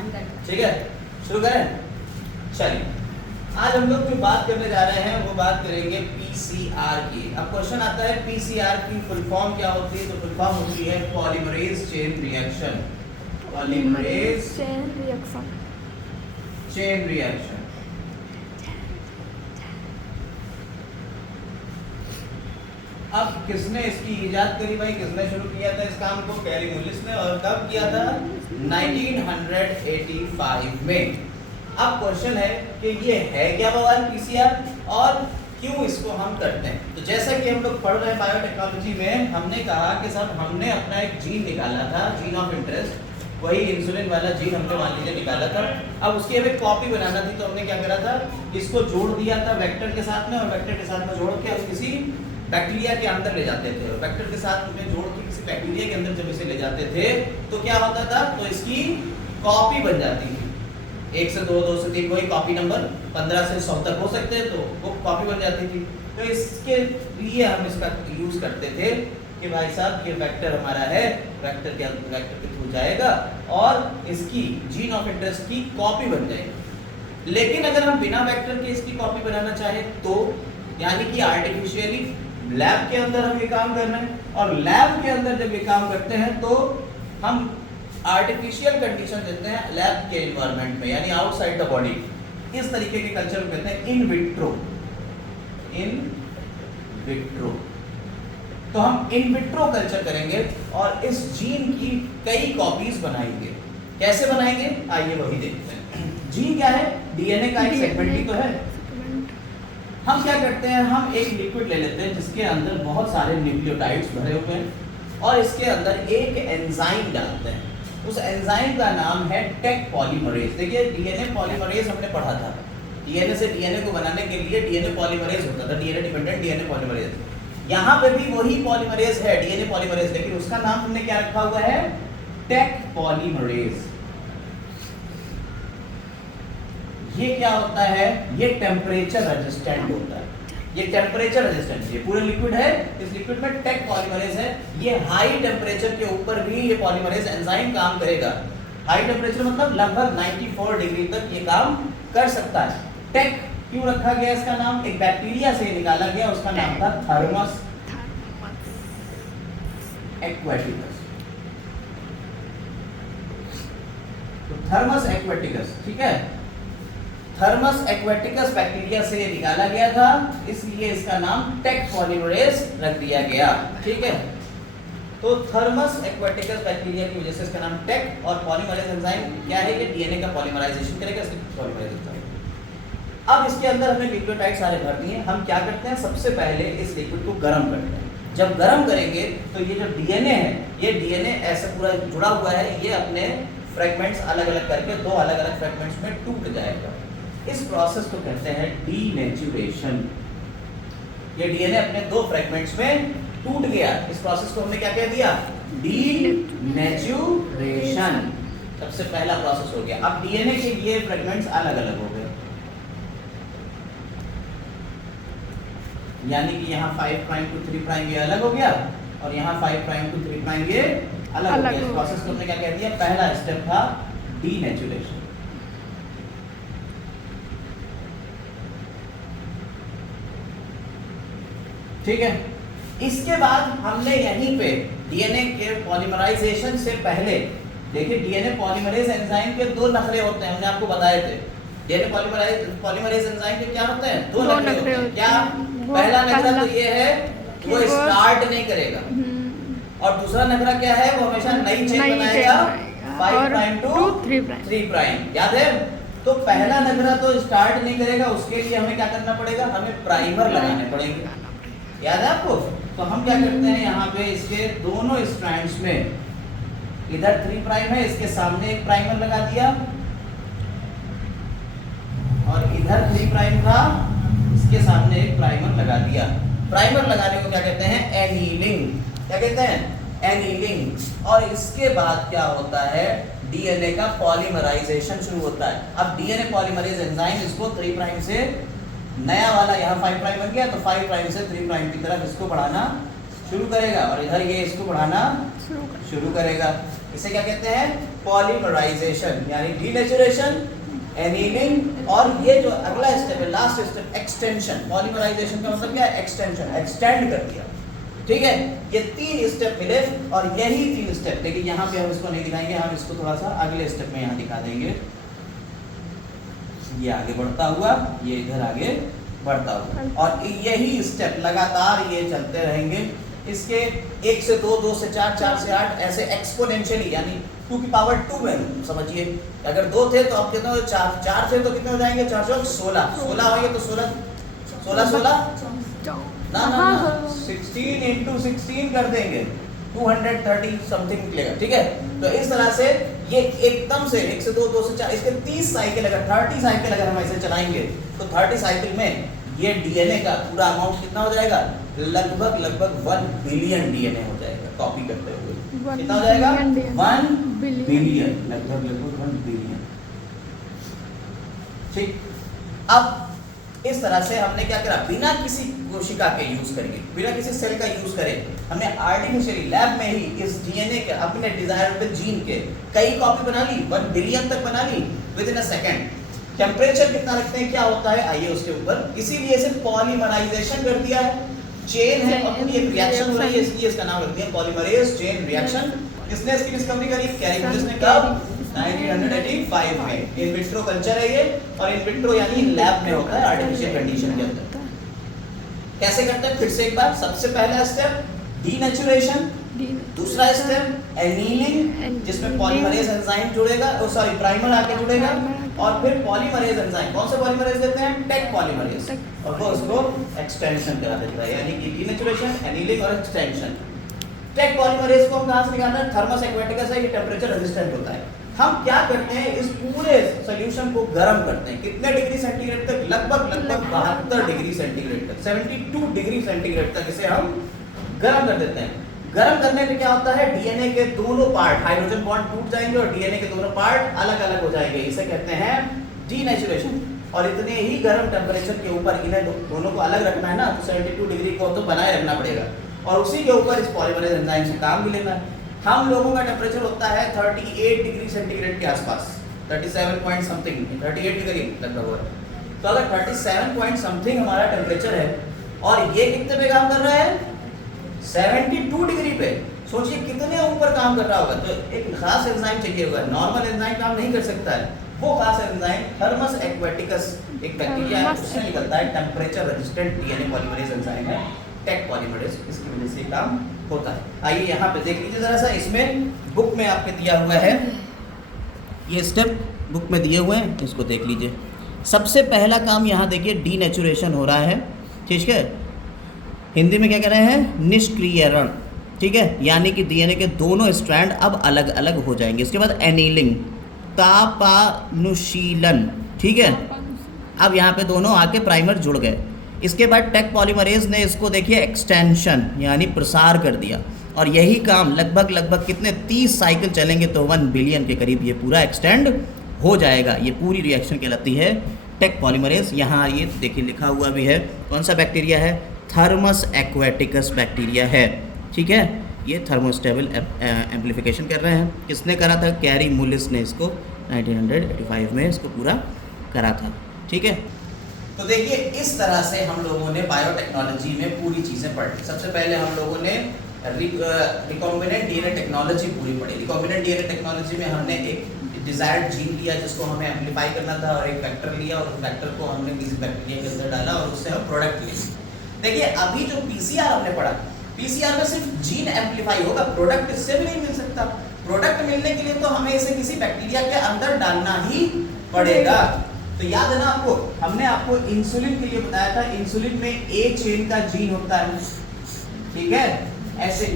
ठीक है, शुरू करें। चलिए, आज हम लोग जो बात करने जा रहे हैं वो बात करेंगे पीसीआर की। अब क्वेश्चन आता है पीसीआर की फुल फॉर्म क्या होती है? तो फुल फॉर्म होती है polymerase chain reaction. Polymerase chain reaction. अब किसने इसकी इजाद करी भाई? किसने शुरू किया था इस काम को? कैरी मुलिस ने। और कब किया था? 1985 में। अब क्वेश्चन है कि ये है क्या बवाल पीसीआर और क्यों इसको हम करते हैं? तो जैसा कि हम लोग पढ़ रहे हैं बायोटेक्नोलॉजी में, हमने कहा कि सब हमने अपना एक जीन निकाला था, जीन ऑफ इंटरेस्ट, वही इंसुलिन वाला जीन हमने मान लीजिए निकाला था। अब उसकी हमें कॉपी बनाना थी, तो हमने क्या करा था, इसको जोड़ दिया था वेक्टर के साथ में, और वेक्टर के साथ में जोड़ के हम किसी बैक्टीरिया के अंदर ले जाते थे, और वेक्टर के साथ में जोड़ के किसी बैक्टीरिया के अंदर जब इसे ले जाते थे तो क्या होता था, तो इसकी कॉपी बन जाती थी। 1 से 2, 2 से 3, वही कॉपी नंबर 15 से 100 तक हो सकते हैं, तो वो कॉपी बन जाती थी। तो इसके लिए हम इसका यूज करते थे कि भाई साहब ये वेक्टर हमारा है, वेक्टर के थ्रू जाएगा और इसकी जीन ऑफ इंटरेस्ट की कॉपी बन जाएगी। लेकिन अगर हम बिना वेक्टर के इसकी कॉपी बनाना चाहे तो, यानी कि आर्टिफिशियली लैब के अंदर हम ये काम कर रहे हैं, और लैब के अंदर जब ये काम करते हैं तो हम आर्टिफिशियल कंडीशन देते हैं लैब के एनवायरनमेंट में, यानी आउटसाइड द बॉडी। इस तरीके के कल्चर को कहते हैं इन विट्रो। In vitro. तो हम इन विट्रो कल्चर करेंगे और इस जीन की कई कॉपीज बनाएंगे। कैसे बनाएंगे आइए वही देखते हैं। जीन क्या है? डीएनए का एक सेगमेंट ही तो है। हम क्या करते हैं, हम एक लिक्विड ले लेते हैं जिसके अंदर बहुत सारे न्यूक्लियोटाइड्स भरे हुए हैं, और इसके अंदर एक एंजाइम डालते हैं। उस एंजाइम का नाम है टेक पॉलीमरेज। देखिए डीएनए पॉलीमरेज हमने पढ़ा था, डीएनए से डीएनए को बनाने के लिए डीएनए पॉलीमरेज होता था, डीएनए डिपेंडेंट डीएनए पॉलीमरेज। यहाँ पे भी वही पॉलीमरेज है, डीएनए पॉलीमरेज, लेकिन उसका नाम हमने क्या रखा हुआ है? Taq polymerase. ये क्या होता है? ये टेम्परेचर रेजिस्टेंट होता है। ये टेम्परेचर रेजिस्टेंट, ये पूरा लिक्विड है, इस लिक्विड में टेक पॉलीमरेज है। ये हाई टेम्परेचर के ऊपर भी ये पॉलीमरेज एंजाइम काम करेगा। हाई टेम्परेचर मतलब लगभग 94 डिग्री तक ये काम कर सकता है। टेक क्यों रखा गया इसका नाम? एक बैक्टीरिया से निकाला गया, उसका नाम था थर्मस एक्वेटिकस। तो थर्मस एक्वेटिकस, ठीक है, थर्मस एक्वेटिकस बैक्टीरिया से निकाला गया था, इसलिए इसका नाम टेक पॉलीमरेज रख दिया गया। ठीक है, तो थर्मस एक्वेटिकस बैक्टीरिया की वजह से इसका नाम टेक, और पॉलीमरेज एंजाइम क्या है? ये डीएनए का पॉलीमराइजेशन करेगा, इसलिए पॉलीमरेज एंजाइम। अब इसके अंदर हमने न्यूक्लियोटाइड सारे भर दिए। हम क्या करते हैं, सबसे पहले इस लिक्विड को गर्म करते हैं। जब गर्म करेंगे तो ये जो डीएनए है, ये डीएनए ऐसा पूरा जुड़ा हुआ है, ये अपने फ्रेगमेंट्स अलग अलग करके दो अलग अलग फ्रेगमेंट्स में टूट जाएगा। इस प्रोसेस को कहते हैं डीनेचुरेशन। ये डीएनए अपने दो फ्रेगमेंट्स में टूट गया, इस प्रोसेस को हमने क्या कह दिया? डीनेचुरेशन। सबसे पहला प्रोसेस हो गया। अब डीएनए के ये फ्रेगमेंट्स अलग अलग हो गए, यानी कि यहाँ 5 प्राइम टू 3 प्राइम ये अलग हो गया, और यहाँ 5 प्राइम टू 3 प्राइम ये अलग हो गया। इस प्रोसेस को हमने क्या कह दिया? पहला स्टेप था डीनेचुरेशन। ठीक है, इसके बाद हमने यहीं पे डीएनए के पॉलीमराइजेशन से पहले, देखिए डीएनए पॉलीमरेज एंजाइम के दो नखरे होते हैं, हमने आपको बताए थे। डीएनए पॉलीमरेज एंजाइम के क्या होते हैं? दो नखरे होते हैं। क्या? पहला नखरा तो ये है वो स्टार्ट नहीं करेगा, और दूसरा नखरा क्या है? वो हमेशा नई चेन बनाएगा 5 प्राइम टू 3 प्राइम। याद है? तो पहला नखरा तो स्टार्ट नहीं करेगा, उसके लिए हमें क्या करना पड़ेगा? हमें प्राइमर लगाने पड़ेंगे। याद है आपको? तो हम क्या करते हैं, यहाँ पे इसके दोनों स्ट्रैंड्स में, इधर 3 प्राइम है, इसके सामने एक प्राइमर लगा दिया, और इधर 3 प्राइम था, इसके सामने एक प्राइमर लगा दिया। प्राइमर लगाने को क्या कहते हैं? एनीलिंग। क्या कहते हैं? एनीलिंग। और इसके बाद क्या होता है? डीएनए का पॉलीमराइजेशन शुरू होता है। अब डीएनए पॉलीमरेज एंजाइम इसको 3 प्राइम से, नया वाला यहाँ 5 प्राइम बन गया, तो 5 प्राइम से 3 प्राइम की तरफ इसको बढ़ाना शुरू करेगा, और इधर ये इसको बढ़ाना शुरू करेगा। इसे क्या कहते हैं? पॉलीमराइजेशन, यानी डीनेचुरेशन, एनीलिंग, और ये जो अगला स्टेप है, लास्ट स्टेप, एक्सटेंशन। पॉलीमराइजेशन का मतलब क्या है? एक्सटेंशन, एक्सटेंड कर दिया, ठीक है। ये 3 स्टेप मिले, और यही 3 स्टेप, लेकिन यहाँ पे हम इसको नहीं दिखाएंगे, हम इसको थोड़ा सा अगले स्टेप में यहाँ दिखा देंगे। ये आगे बढ़ता हुआ, ये इधर आगे बढ़ता हुआ, और यही स्टेप लगातार ये चलते रहेंगे। इसके 1 से 2, 2 से 4, 4 से 8, ऐसे एक्सपोनेंशियली, यानी 2 की पावर 2 में समझिए। अगर 2 थे तो अब कितने हो? 4, 4 थे तो कितने हो जाएंगे? 4 4 16, 16 होंगे तो 16 16 16 ना 16 into 16 कर देंगे, 230 समथिंग निकलेगा, ठीक है। तो इस तरह से ये एकदम से 1 से 2, 2 से 4, इसके 30 साइकिल, अगर 30 साइकिल अगर हम ऐसे चलाएंगे तो 30 साइकिल में ये डीएनए का पूरा अमाउंट कितना हो जाएगा? लगभग 1 बिलियन डीएनए हो जाएगा, कॉपी करते हुए। कितना हो जाएगा? 1 बिलियन, लगभग 1 बिलियन, ठीक। अब इस तरह से हमने क्या करा? बिना किसी कोशिका के यूज करके, बिना किसी सेल का यूज करे, हमने आर्टिफिशियली लैब में ही इस डीएनए के अपने डिजायरेबल जीन के कई कॉपी बना ली, 1 बिलियन तक बना ली within a second. Temperature कितना रखते हैं, क्या होता है, आइए उसके ऊपर। इसीलिए इसे पॉलीमराइजेशन कर दिया है, चेन है, अपनी एक रिएक्शन हो रही है, इसलिए इसका नाम रख दिया पॉलीमरेज चेन रिएक्शन। किसने इसकी डिस्कवरी करी? कैरी मुलिस ने। कब? 1985 में। इन विट्रो कल्चर है ये, और इन विट्रो यानी लैब में होता है, आर्टिफिशियल कंडीशन के अंदर। कैसे करते हैं? फिर से एक बार, सबसे पहला स्टेप डीनेचुरेशन, दूसरा स्टेप एनीलिंग, जिसमें पॉलीमरेज एंजाइम जुड़ेगा, सॉरी प्राइमर आके जुड़ेगा, और फिर पॉलीमरेज एंजाइम। कौन सा पॉलीमरेज देते हैं? टेक पॉलीमरेज, और वो उसको एक्सटेंशन करा देता है, यानी कि डीनेचुरेशन, एनीलिंग और एक्सटेंशन। टेक पॉलीमरेज को हम कहां से निकालना है? थर्मस एक्वेटिकस है, ये टेम्परेचर रेजिस्टेंट होता है। हम क्या करते हैं? इस पूरे सॉल्यूशन को गर्म करते हैं। कितने डिग्री सेंटीग्रेड तक? लगभग 72 डिग्री सेंटीग्रेड तक, 72 डिग्री सेंटीग्रेड तक इसे हम गर्म कर देते हैं। गर्म करने में क्या होता है? डीएनए के दोनों पार्ट, हाइड्रोजन बॉन्ड टूट जाएंगे और डीएनए के दोनों पार्ट अलग अलग हो जाएंगे, इसे कहते हैं डीनेचुरेशन। और इतने ही गर्म टेम्परेचर के ऊपर इन्हें दोनों को अलग रखना है ना, तो 72 डिग्री को तो बनाए रखना पड़ेगा, और उसी के ऊपर इस पॉलीमरेज एंजाइम से काम भी लेना है। हम लोगों का टेम्परेचर होता है 38 डिग्री सेंटीग्रेड के आसपास, 37 पॉइंट समथिंग, 38 के करीब लगभग हो रहा है। तो अगर 37 पॉइंट समथिंग हमारा टेम्परेचर है, और ये कितने पे काम कर रहा है? 72 डिग्री पे। सोचिए कितने ऊपर काम कर रहा होगा। तो एक खास एंजाइम चाहिए होगा, नॉर्मल एंजाइम काम नहीं कर सकता है। वो खास एंजाइम थर्मस एक्वेटिकस एक बैक्टीरिया है, उससे निकलता है, temperature resistant DNA polymerase enzyme है, टेक पॉलीमरेज, इसकी वजह से काम होता है। आइए यहाँ पे देख लीजिए जरा सा, इसमें बुक में आपके दिया हुआ है, ये स्टेप बुक में दिए हुए हैं, इसको देख लीजिए। सबसे पहला काम यहाँ देखिए, डीनेचुरेशन हो रहा है, ठीक है। हिंदी में क्या कह रहे हैं? निष्क्रियण, ठीक है, यानी कि डीएनए के दोनों स्ट्रैंड अब अलग अलग हो जाएंगे। इसके बाद एनीलिंग, तापानुशीलन, ठीक है। अब यहाँ पे दोनों आके प्राइमर जुड़ गए। इसके बाद टेक पॉलीमरेज ने इसको देखिए एक्सटेंशन यानी प्रसार कर दिया, और यही काम लगभग कितने 30 साइकिल चलेंगे तो 1 बिलियन के करीब ये पूरा एक्सटेंड हो जाएगा। ये पूरी रिएक्शन कहलाती है टेक पॉलीमरेज। यहाँ ये देखिए लिखा हुआ भी है, कौन सा बैक्टीरिया है? थर्मस एक्वेटिकस बैक्टीरिया है, ठीक है। ये थर्मोस्टेबल एम्प्लीफिकेशन कर रहे हैं। किसने करा था? कैरी मुलिस ने इसको 1985 में इसको पूरा करा था, ठीक है। तो देखिए इस तरह से हम लोगों ने बायोटेक्नोलॉजी में पूरी चीज़ें पढ़ी। सबसे पहले हम लोगों ने रिकॉम्बिनेंट डीएनए टेक्नोलॉजी पूरी पढ़ी। रिकॉम्बिनेंट डीएनए टेक्नोलॉजी में हमने एक डिजायर्ड जीन लिया जिसको हमें एम्प्लीफाई करना था, और एक वेक्टर लिया, और उस वेक्टर को हमने किसी बैक्टीरिया के अंदर डाला, और उससे हम प्रोडक्ट लिए। देखिए अभी जो पीसीआर हमने पढ़ा, पीसीआर में सिर्फ जीन एम्प्लीफाई होगा, प्रोडक्ट इससे भी नहीं मिल सकता। प्रोडक्ट मिलने के लिए तो हमें इसे किसी बैक्टीरिया के अंदर डालना ही पड़ेगा। तो याद है ना आपको, हमने आपको इंसुलिन के लिए बताया था, इंसुलिन में ए चेन का जीन होता है, ठीक है, ऐसे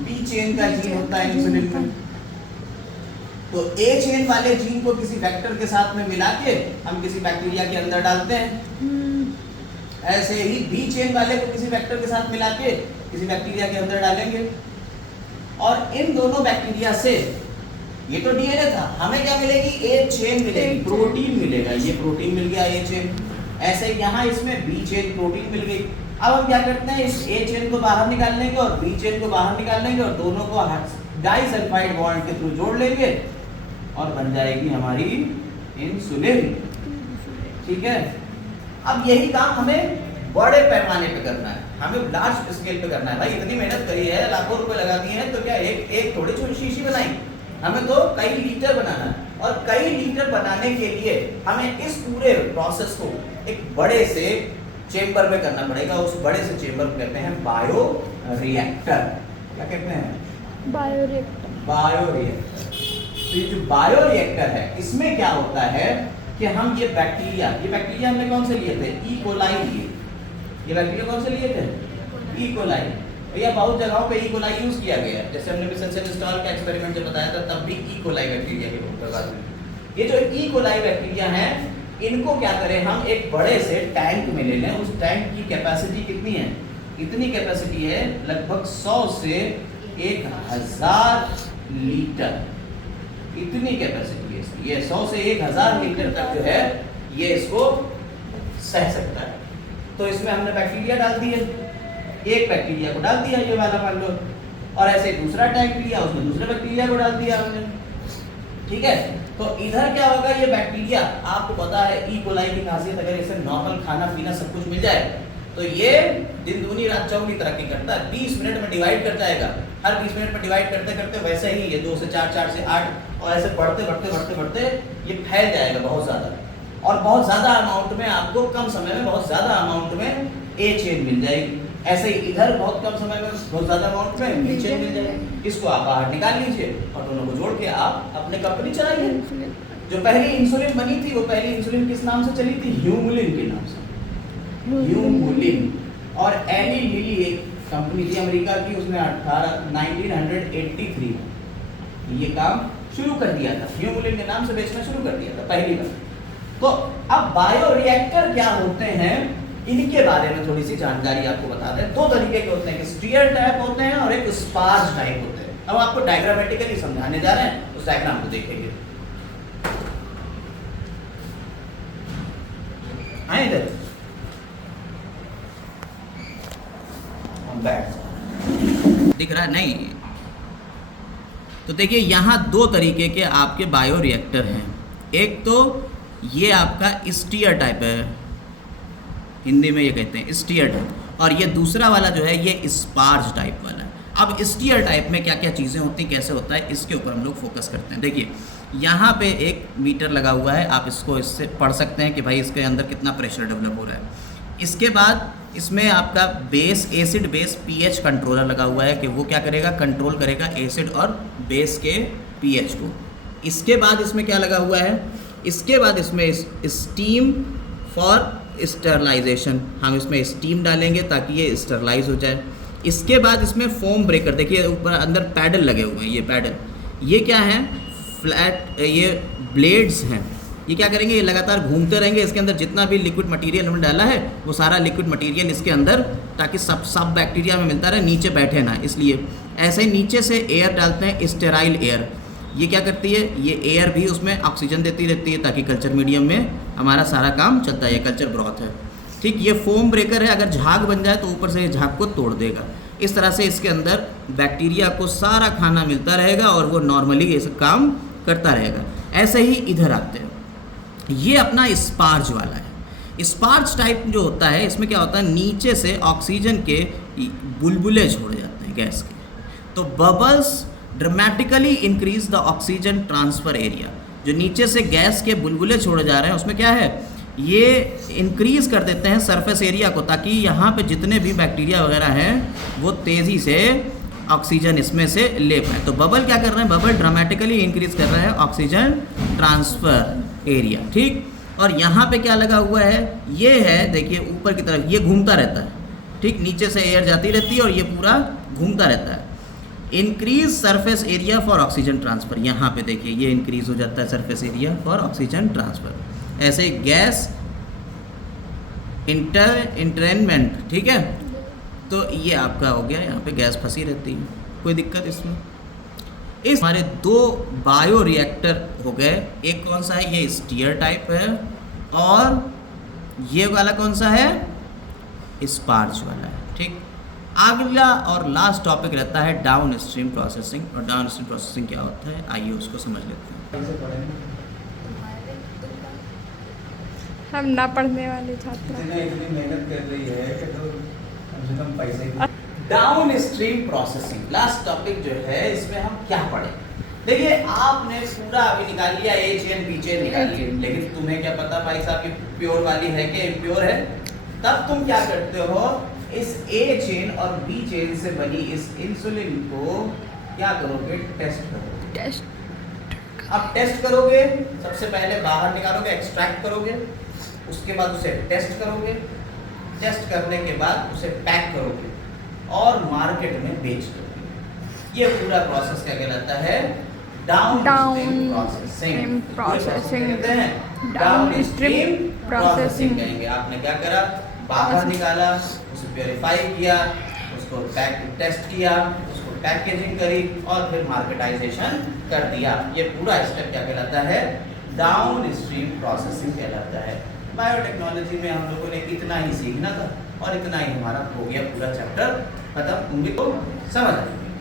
बी चेन का जीन होता है इंसुलिन में। तो ए चेन वाले जीन को किसी वेक्टर के साथ में मिला के हम किसी बैक्टीरिया के अंदर डालते हैं, ऐसे ही बी चेन वाले को किसी वेक्टर के साथ मिला के किसी बैक्टीरिया के अंदर डालेंगे, और इन दोनों बैक्टीरिया से, ये तो डीएनए था, हमें क्या मिलेगी? ए चेन मिलेगी, प्रोटीन मिलेगा। ये प्रोटीन मिल गया, ए चेन। ऐसे यहाँ इसमें बी चेन प्रोटीन मिल गई। अब हम क्या करते हैं? इस ए चेन को बाहर निकाल लेंगे और बी चेन को बाहर निकाल लेंगे, और दोनों को डाइसल्फाइड बॉन्ड के थ्रू जोड़ लेंगे और बन जाएगी हमारी इंसुलिन। ठीक है, अब यही काम हमें बड़े पैमाने पे करना है, हमें लार्ज स्केल पे करना है। भाई इतनी मेहनत करी है, लाखों रुपए लगा दिए हैं, तो क्या एक थोड़ी छोटी शीशी बनाई, हमें तो कई लीटर बनाना है। और कई लीटर बनाने के लिए हमें इस पूरे प्रोसेस को एक बड़े से चेंबर में करना पड़ेगा। उस बड़े से चेंबर को कहते हैं बायो रिएक्टर। क्या कहते हैं? बायोरिएक्टर। बायोरिएक्टर। तो ये जो बायोरिएक्टर है, इसमें क्या होता है कि हम ये बैक्टीरिया हमने कौन से लिए थे? ई कोलाई लिए। ये बैक्टीरिया कौन से लिए थे? E coli. भैया बहुत जगहों पे ई कोलाई यूज किया गया है, जैसे हमने बेसेंसर का एक्सपेरिमेंट जब बताया था तब भी ई कोलाई बैक्टीरिया के प्रकार में। ये जो ई कोलाई बैक्टीरिया हैं, इनको क्या करें हम, एक बड़े से टैंक में ले लें। उस टैंक की कैपेसिटी कितनी है? इतनी कैपेसिटी है लगभग 100 से 1000 लीटर, इतनी कैपेसिटी है इसकी। ये 100 से 1000 लीटर तक जो है ये इसको सह सकता है। तो इसमें हमने बैक्टीरिया डाल दिए, एक बैक्टीरिया को डाल दिया ये वाला मान लो, और ऐसे दूसरा टैंक लिया, उसमें दूसरे बैक्टीरिया को डाल दिया हमने। ठीक है, तो इधर क्या होगा, ये बैक्टीरिया आपको पता है ई कोलाई की खासियत, अगर इसे नॉर्मल खाना पीना सब कुछ मिल जाए तो ये दिन दूनी रात चौगुनी तरक्की करता है। 20 मिनट में डिवाइड कर जाएगा, हर 20 मिनट में डिवाइड करते करते वैसे ही ये 2 से 4, 4 से 8 और ऐसे बढ़ते ये फैल जाएगा बहुत ज़्यादा, और बहुत ज़्यादा अमाउंट में आपको कम समय में बहुत ज़्यादा अमाउंट में ए चेन मिल जाएगी। ऐसे ही इधर बहुत कम समय में बहुत ज़्यादा अमाउंट में बी चेन मिल जाएगी। इसको आप बाहर निकाल लीजिए और दोनों को जोड़ के आप अपने कंपनी चलाइए। जो पहली इंसुलिन बनी थी वो पहली इंसुलिन किस नाम से चली थी? ह्यूमुलिन के नाम से, ह्यूमुलिन। और एली लिली एक कंपनी थी अमेरिका की, उसने 1983 ये काम शुरू कर दिया था, ह्यूमुलिन के नाम से बेचना शुरू कर दिया था पहली बार। तो अब बायोरिएक्टर क्या होते हैं, इनके बारे में थोड़ी सी जानकारी आपको बता दें। 2 तरीके के होते हैं, एक स्टीयर टाइप होते हैं और एक स्पार्ज टाइप होते हैं। अब आपको डायग्रामेटिकली समझाने जा रहे हैं, उस डायग्राम को देखेंगे। आए इधर, दिख रहा है नहीं? तो देखिए यहाँ 2 तरीके के आपके बायोरिएक्टर हैं। एक तो ये आपका स्टीयर टाइप है, हिंदी में ये कहते हैं स्टीयर टाइप, और ये दूसरा वाला जो है ये स्पार्ज टाइप वाला है। अब स्टीयर टाइप में क्या क्या चीज़ें होती हैं, कैसे होता है, इसके ऊपर हम लोग फोकस करते हैं। देखिए यहाँ पे एक मीटर लगा हुआ है, आप इसको इससे पढ़ सकते हैं कि भाई इसके अंदर कितना प्रेशर डेवलप हो रहा है। इसके बाद इसमें आपका base, acid base pH controller लगा हुआ है कि वो क्या करेगा, कंट्रोल करेगा एसिड और बेस के पीएच को। इसके बाद इसमें क्या लगा हुआ है, इसके बाद इसमें स्टीम फॉर स्टरलाइजेशन, हम इसमें स्टीम डालेंगे ताकि ये स्टरलाइज हो जाए। इसके बाद इसमें फोम ब्रेकर, देखिए ऊपर अंदर पैडल लगे हुए हैं, ये पैडल, ये क्या है, फ्लैट, ये ब्लेड्स हैं। ये क्या करेंगे, ये लगातार घूमते रहेंगे, इसके अंदर जितना भी लिक्विड मटेरियल हमने डाला है वो सारा लिक्विड मटेरियल इसके अंदर, ताकि सब बैक्टीरिया में मिलता रहे, नीचे बैठे ना, इसलिए ऐसे ही नीचे से एयर डालते हैं, स्टेराइल एयर। ये क्या करती है, ये एयर भी उसमें ऑक्सीजन देती रहती है ताकि कल्चर मीडियम में हमारा सारा काम चलता है, ये कल्चर ब्रॉथ है। ठीक, ये फोम ब्रेकर है, अगर झाग बन जाए तो ऊपर से झाग को तोड़ देगा। इस तरह से इसके अंदर बैक्टीरिया को सारा खाना मिलता रहेगा और वो नॉर्मली ये सब काम करता रहेगा। ऐसे ही इधर आते हैं, ये अपना स्पार्ज वाला है। स्पार्ज टाइप जो होता है, इसमें क्या होता है, नीचे से ऑक्सीजन के बुलबुले छोड़े जाते हैं गैस के, तो bubbles dramatically increase the oxygen transfer area. जो नीचे से गैस के बुलबुले छोड़े जा रहे हैं उसमें क्या है, ये इंक्रीज़ कर देते हैं सरफेस एरिया को, ताकि यहाँ पे जितने भी बैक्टीरिया वगैरह हैं वो तेज़ी से ऑक्सीजन इसमें से ले पाए। तो बबल क्या कर रहे हैं, बबल ड्रामेटिकली इंक्रीज़ कर रहे हैं ऑक्सीजन ट्रांसफ़र एरिया। ठीक, और यहाँ पे क्या लगा हुआ है, ये है, देखिए ऊपर की तरफ ये घूमता रहता है। ठीक, नीचे से एयर जाती रहती है और ये पूरा घूमता रहता है। Increase surface area for oxygen transfer, यहाँ पे देखिए ये इंक्रीज हो जाता है surface area for oxygen transfer. ऐसे गैस इंटरमेंट, ठीक है, तो ये आपका हो गया, यहाँ पे गैस फंसी रहती है, कोई दिक्कत इसमें। इस हमारे 2 बायो रिएक्टर हो गए, एक कौन सा है, ये स्टीयर टाइप है, और ये वाला कौन सा है, स्पार्ज वाला है। ठीक, अगला और लास्ट टॉपिक रहता है डाउन स्ट्रीम प्रोसेसिंग। और डाउन स्ट्रीम प्रोसेसिंग क्या होता है, आइए उसको समझ लेते हैं। हम ना पढ़ने वाले छात्र। इतनी मेहनत कर रही है कि तो कम से कम पैसे। Down stream processing last topic जो है, इसमें हम क्या पढ़े। देखिए आपने पूरा अभी निकाल लिया, ए चेन बी चेन निकाल ली, लेकिन तुम्हें क्या पता भाई साहब ये प्योर वाली है कि इम्प्योर है। तब तुम क्या करते हो, इस ए चेन और बी चेन से बनी इस इंसुलिन को क्या करोगे, टेस्ट करोगे। टेस्ट अब टेस्ट करोगे, सबसे पहले बाहर निकालोगे, एक्सट्रैक्ट करोगे, उसके बाद उसे टेस्ट करोगे, टेस्ट करने के बाद उसे पैक करोगे और मार्केट में बेच दोगे। ये पूरा प्रोसेस क्या कहलाता है, डाउन स्ट्रीम प्रोसेसिंग कहते हैं। डाउन स्ट्रीम प्रोसेसिंग कहेंगे। आपने क्या करा, बाहर निकाला, उसे प्योरीफाई किया, उसको टेस्ट किया, उसको पैकेजिंग करी और फिर मार्केटाइजेशन कर दिया। ये पूरा स्टेप क्या कहलाता है, डाउन स्ट्रीम प्रोसेसिंग कहलाता है। बायोटेक्नोलॉजी में हम लोगों ने इतना ही सीखना था और इतना ही हमारा हो गया, पूरा चैप्टर खत्म। उम्मीद को समझ आएगी।